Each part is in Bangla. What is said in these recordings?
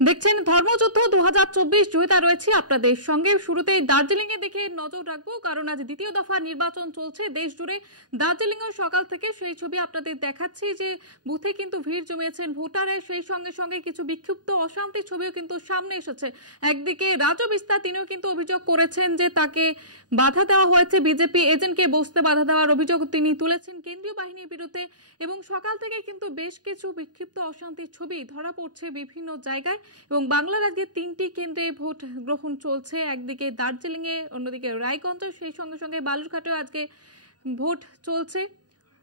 দেখছেন ধর্মযুদ্ধ 2024 জয়িতা রয়েছে আপনাদের সঙ্গে। শুরুতেই দার্জিলিং এ দেখে নজর রাখবো, কারণ আজ দ্বিতীয় দফা নির্বাচন চলছে দেশ জুড়ে। দার্জিলিং এর সকাল থেকে সেই ছবি আপনাদের দেখাচ্ছি যে বুথে কিন্তু ভিড় জমিয়েছেন ভোটারের, সেই সঙ্গে সঙ্গে কিছু বিক্ষিপ্ত অশান্তির ছবিও কিন্তু সামনে এসেছে। একদিকে রাজু বিস্তার তিনিও কিন্তু অভিযোগ করেছেন যে তাকে বাধা দেওয়া হয়েছে, বিজেপি এজেন্টকে বসতে বাধা দেওয়ার অভিযোগ তিনি তুলেছেন কেন্দ্রীয় বাহিনীর বিরুদ্ধে। এবং সকাল থেকে কিন্তু বেশ কিছু বিক্ষিপ্ত অশান্তির ছবি ধরা পড়ছে বিভিন্ন জায়গায়। এবং বাংলার আজকে 3টি কেন্দ্রে ভোট গ্রহণ চলছে, একদিকে দার্জিলিং এ, অন্যদিকে রায়গঞ্জে, সেই সঙ্গে সঙ্গে বালুরঘাটেও আজকে ভোট চলছে।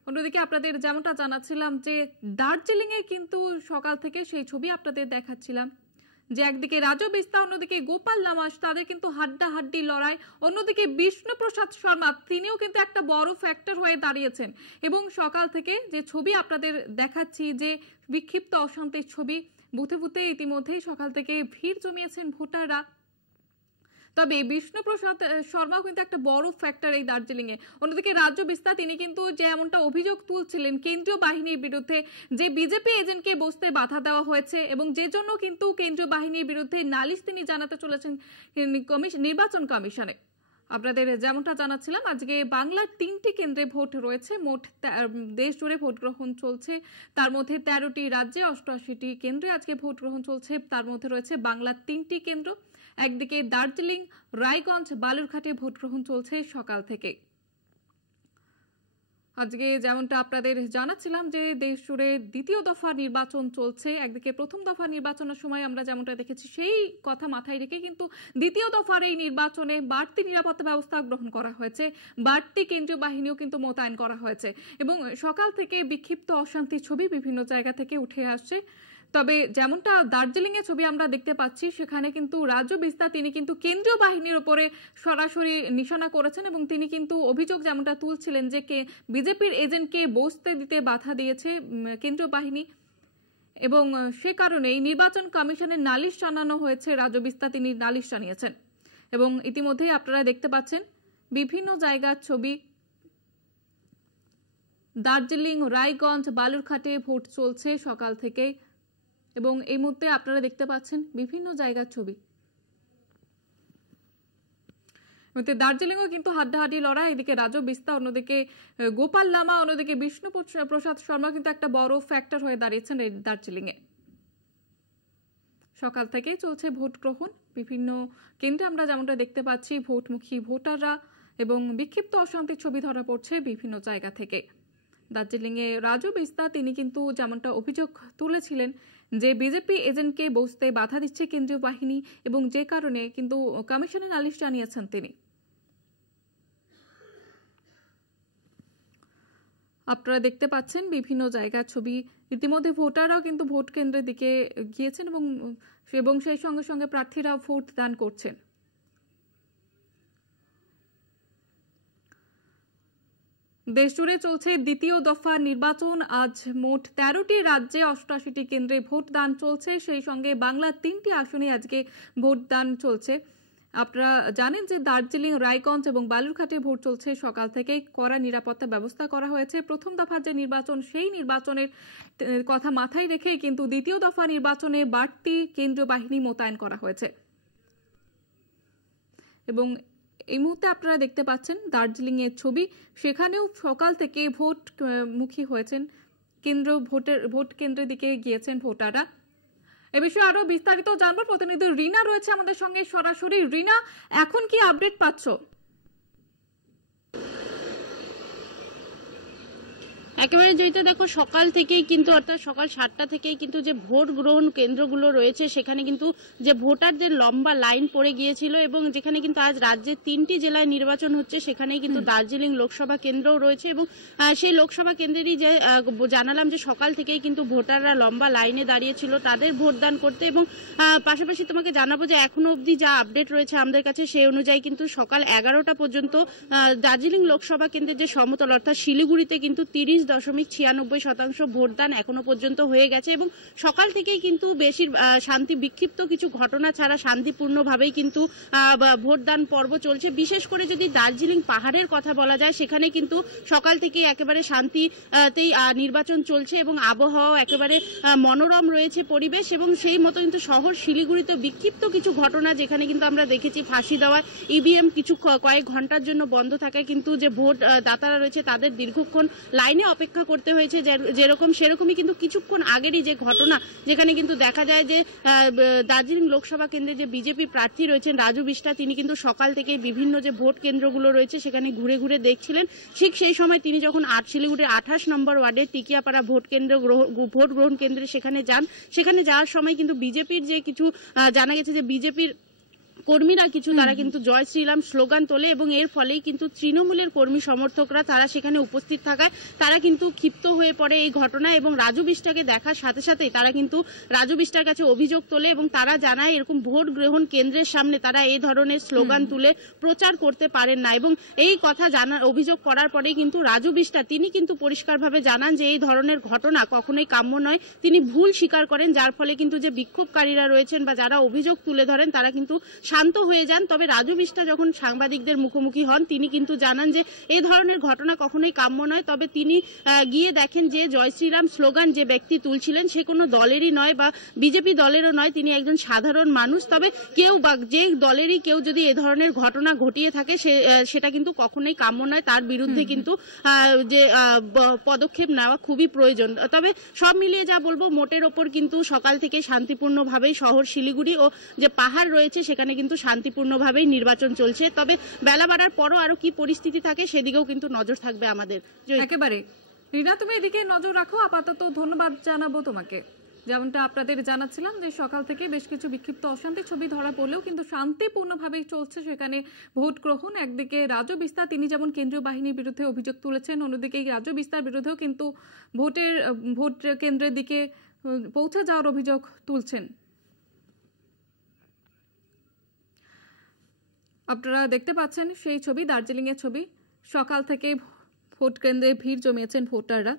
অন্যদিকে আপনাদের যেমনটা জানাচ্ছিলাম যে দার্জিলিং এ কিন্তু সকাল থেকে সেই ছবি আপনাদের দেখাচ্ছিলাম যে একদিকে রাজু বিস্তা, অন্যদিকে গোপাল লামাস, তাদের কিন্তু হাড্ডাহাড্ডি লড়াই। অন্যদিকে বিষ্ণুপ্রসাদ শর্মা তিনিও কিন্তু একটা বড় ফ্যাক্টর হয়ে দাঁড়িয়েছেন। এবং সকাল থেকে যে ছবি আপনাদের দেখাচ্ছি যে বিক্ষিপ্ত অশান্তির ছবি, বুথে বুথে ইতিমধ্যেই সকাল থেকে ভিড় জমিয়েছেন ভোটাররা। তবে বিষ্ণুপ্রসাদ শর্মাও কিন্তু একটা বড় ফ্যাক্টর এই দার্জিলিং এ। অন্যদিকে রাজ্য বিস্তার তিনি কিন্তু যেমনটা অভিযোগ তুলছিলেন কেন্দ্রীয় বাহিনীর বিরুদ্ধে যে বিজেপি এজেন্টকে বসতে বাধা দেওয়া হয়েছে, এবং যে জন্য কিন্তু কেন্দ্রীয় বাহিনীর বিরুদ্ধে নালিশ তিনি জানাতে চলেছেন নির্বাচন কমিশনে। আপনাদের যেমনটা জানাচ্ছিলাম আজকে বাংলার 3টি কেন্দ্রে ভোট রয়েছে, মোট দেশ জুড়ে ভোট গ্রহণ চলছে। তার মধ্যে 13টি রাজ্যে 88টি কেন্দ্রে আজকে ভোট গ্রহণ চলছে। তার মধ্যে রয়েছে বাংলার 3টি কেন্দ্র, একদিকে দার্জিলিং, রায়গঞ্জ, বালুরঘাটে ভোট গ্রহণ চলছে সকাল থেকে। আজকে যেমনটা আপনাদের জানাচ্ছিলাম যে দেশ জুড়ে দ্বিতীয় দফা নির্বাচন চলছে। একদিকে প্রথম দফা নির্বাচনের সময় আমরা যেমনটা দেখেছি সেই কথা মাথায় রেখে কিন্তু দ্বিতীয় দফার এই নির্বাচনে বাড়তি নিরাপত্তা ব্যবস্থা গ্রহণ করা হয়েছে, বাড়তি কেন্দ্রীয় বাহিনীও কিন্তু মোতায়েন করা হয়েছে। এবং সকাল থেকে বিক্ষিপ্ত অশান্তির ছবি বিভিন্ন জায়গা থেকে উঠে আসছে। তবে যেমনটা দার্জিলিং এর ছবি আমরা দেখতে পাচ্ছি, সেখানে কিন্তু রাজু বিস্তার তিনি কিন্তু কেন্দ্রীয় বাহিনীর উপরে সরাসরি নিশানা করেছেন এবং তিনি কিন্তু অভিযোগ যেমনটা তুলছিলেন যে বিজেপির এজেন্টকে বসতে দিতে বাধা দিয়েছে কেন্দ্রীয় বাহিনী, এবং সে কারণেই নির্বাচন কমিশনের নালিশ জানানো হয়েছে। রাজু বিস্তার তিনি নালিশ জানিয়েছেন এবং ইতিমধ্যেই আপনারা দেখতে পাচ্ছেন বিভিন্ন জায়গার ছবি। দার্জিলিং, রায়গঞ্জ, বালুরঘাটে ভোট চলছে সকাল থেকে, এবং এই মুহূর্তে আপনারা দেখতে পাচ্ছেন বিভিন্ন জায়গার ছবি। দার্জিলিংও কিন্তু হাড্ডাহাড্ডি লড়াই, এদিকে রাজু বিস্তা, অন্যদিকে গোপাল লামা, অন্যদিকে বিষ্ণুপ্রসাদ শর্মা কিন্তু একটা বড় ফ্যাক্টর হয়ে দাঁড়িয়েছেন এই দার্জিলিং এ। সকাল থেকেই চলছে ভোট গ্রহণ বিভিন্ন কেন্দ্রে, আমরা যেমনটা দেখতে পাচ্ছি ভোটমুখী ভোটাররা এবং বিক্ষিপ্ত অশান্তির ছবি ধরা পড়ছে বিভিন্ন জায়গা থেকে। দার্জিলিং এ রাজু বিস্তা তিনি কিন্তু যেমনটা অভিযোগ তুলেছিলেন যে বিজেপি এজেন্টকে বসতে বাধা দিচ্ছে কেন্দ্রীয় বাহিনী, এবং যে কারণে কিন্তু কমিশনে নালিশ জানিয়েছেন তিনি। আপনারা দেখতে পাচ্ছেন বিভিন্ন জায়গার ছবি। ইতিমধ্যে ভোটাররাও কিন্তু ভোট কেন্দ্রের দিকে গিয়েছেন এবং সেই সঙ্গে সঙ্গে প্রার্থীরা ভোট দান করছেন। দেশ জুড়ে চলছে দ্বিতীয় দফা নির্বাচন। আজ মোট 13টি রাজ্যে 88টি কেন্দ্রে ভোট দান চলছে, সেই সঙ্গে বাংলার 3টি আসনে আজকে ভোট দান চলছে। আপনারা জানেন যে দার্জিলিং, রায়গঞ্জ এবং বালুরঘাটে ভোট চলছে সকাল থেকেই। কড়া নিরাপত্তা ব্যবস্থা করা হয়েছে। প্রথম দফার যে নির্বাচন সেই নির্বাচনের কথা মাথায় রেখে কিন্তু দ্বিতীয় দফা নির্বাচনে বাড়তি কেন্দ্রীয় বাহিনী মোতায়েন করা হয়েছে। এবং এই মুহূর্তে আপনারা দেখতে পাচ্ছেন দার্জিলিং এর ছবি, সেখানেও সকাল থেকে ভোটমুখী হয়েছেন, ভোট কেন্দ্রের দিকে গিয়েছেন ভোটাররা। এ বিষয়ে আরো বিস্তারিত জানবো, প্রতিনিধি রিনা রয়েছে আমাদের সঙ্গে সরাসরি। রিনা, এখন কি আপডেট পাচ্ছ? একেবারে জয়িতা, দেখো সকাল থেকেই কিন্তু অর্থাৎ সকাল 7টা থেকেই কিন্তু যে ভোট গ্রহণ কেন্দ্রগুলো রয়েছে সেখানে কিন্তু যে ভোটারদের লম্বা লাইন পড়ে গিয়েছিল, এবং যেখানে কিন্তু আজ রাজ্যের 3টি জেলায় নির্বাচন হচ্ছে সেখানেই কিন্তু দার্জিলিং লোকসভা কেন্দ্রও রয়েছে। এবং সেই লোকসভা কেন্দ্রেরই যে জানালাম যে সকাল থেকেই কিন্তু ভোটাররা লম্বা লাইনে দাঁড়িয়েছিল তাদের ভোটদান করতে। এবং পাশাপাশি তোমাকে জানাবো যে এখনো অবধি যা আপডেট রয়েছে আমাদের কাছে সেই অনুযায়ী কিন্তু সকাল 11টা পর্যন্ত দার্জিলিং লোকসভা কেন্দ্রের যে সমতল অর্থাৎ শিলিগুড়িতে কিন্তু 30 99.96% ভোটদান এখনো পর্যন্ত হয়ে গেছে এবং সকাল থেকেই কিন্তু বেশি শান্তি বিক্ষিপ্ত কিছু ঘটনা ছাড়া শান্তিপূর্ণভাবেই কিন্তু ভোটদান পর্ব চলছে। বিশেষ করে যদি দার্জিলিং পাহাড়ের কথা বলা যায়, সেখানে কিন্তু সকাল থেকেই একেবারে শান্তিতেই নির্বাচন চলছে এবং আবহাওয়া একেবারে মনোরম রয়েছে পরিবেশ। এবং সেই মতো কিন্তু শহর শিলিগুড়িতে বিক্ষিপ্ত কিছু ঘটনা, যেখানে কিন্তু আমরা দেখেছি ফাঁসি দেওয়া ইভিএম কিছু কয়েক ঘন্টার জন্য বন্ধ থাকায় কিন্তু যে ভোট দাতারা রয়েছে তাদের দীর্ঘক্ষণ লাইনে অপেক্ষা করতে হয়েছে। যেরকম সেরকমই কিন্তু কিছুক্ষণ আগেরই যে ঘটনা, যেখানে কিন্তু দেখা যায় যে দার্জিলিং লোকসভা কেন্দ্রে যে বিজেপি প্রার্থী রয়েছেন রাজু বিষ্টা, তিনি কিন্তু সকাল থেকে বিভিন্ন যে ভোট কেন্দ্রগুলো রয়েছে সেখানে ঘুরে ঘুরে দেখছিলেন। ঠিক সেই সময় তিনি যখন শিলিগুড়ির 28 নম্বর ওয়ার্ডের টিকিয়াপাড়া ভোট গ্রহণ কেন্দ্রে সেখানে যান, সেখানে যাওয়ার সময় কিন্তু বিজেপির যে কিছু জানা গেছে যে বিজেপির কর্মীরা কিছু তারা কিন্তু জয় শ্রীরাম স্লোগান তোলে এবং এর ফলেই কিন্তু তৃণমূলের কর্মী সমর্থকরা তারা সেখানে উপস্থিত থাকায় তারা কিন্তু ক্ষিপ্ত হয়ে পড়ে এই ঘটনায় এবং রাজু বিষ্টাকে দেখার সাথে সাথেই তারা কিন্তু রাজু বিষ্টার কাছে অভিযোগ তোলে এবং তারা জানায় এরকম ভোট গ্রহণ কেন্দ্রের সামনে তারা এই ধরনের স্লোগান তুলে প্রচার করতে পারেন না। এবং এই কথা অভিযোগ করার পরেই কিন্তু রাজু বিষ্টা তিনি কিন্তু পরিষ্কারভাবে জানান যে এই ধরনের ঘটনা কখনোই কাম্য নয়। তিনি ভুল স্বীকার করেন, যার ফলে কিন্তু যে বিক্ষোভকারীরা রয়েছেন বা যারা অভিযোগ তুলে ধরেন তারা কিন্তু শান্ত হয়ে যান। তবে রাজু বিষ্টা যখন সাংবাদিকদের মুখোমুখি হন তিনি কিন্তু জানান যে এই ধরনের ঘটনা কখনোই কাম্য নয়। তবে তিনি গিয়ে দেখেন যে জয় শ্রীরাম স্লোগান যে ব্যক্তি তুলছিলেন সে কোনো দলেরই নয় বা বিজেপি দলেরও নয়, তিনি একজন সাধারণ মানুষ। তবে কেউ বা যে দলেরই কেউ যদি এ ধরনের ঘটনা ঘটিয়ে থাকে সেটা কিন্তু কখনোই কাম্য নয়, তার বিরুদ্ধে কিন্তু যে পদক্ষেপ নেওয়া খুবই প্রয়োজন। তবে সব মিলিয়ে যা বলবো, মোটের ওপর কিন্তু সকাল থেকে শান্তিপূর্ণভাবেই শহর শিলিগুড়ি ও যে পাহাড় রয়েছে সেখানে কিন্তু শান্তিপূর্ণভাবেই নির্বাচন চলছে। তবে বেলা বাড়ার পরও আরো কি পরিস্থিতি থাকে সেদিকেও কিন্তু নজর থাকবে আমাদের। একেবারে রিনা, তুমি এদিকে নজর রাখো। আপাতত ধন্যবাদ জানাবো তোমাকে। যেমনটা আপনাদের জানাচ্ছিলাম যে সকাল থেকে বেশ কিছু বিক্ষিপ্ত অশান্তি ছবি ধরা পড়লেও কিন্তু শান্তিপূর্ণভাবেই চলছে সেখানে ভোট গ্রহণ। একদিকে রাজু বিস্তা তিনি যেমন কেন্দ্রীয় বাহিনীর বিরুদ্ধে অভিযোগ তুলেছেন, অন্যদিকে রাজু বিস্তার বিরুদ্ধেও কিন্তু ভোট কেন্দ্রের দিকে পৌঁছে যাওয়ার অভিযোগ তুলছেন। আপনারা দেখতে পাচ্ছেন সেই ছবি, দার্জিলিং এর ছবি। সকাল থেকে ভোট কেন্দ্রে ভিড় জমিয়েছেন ভোটাররা।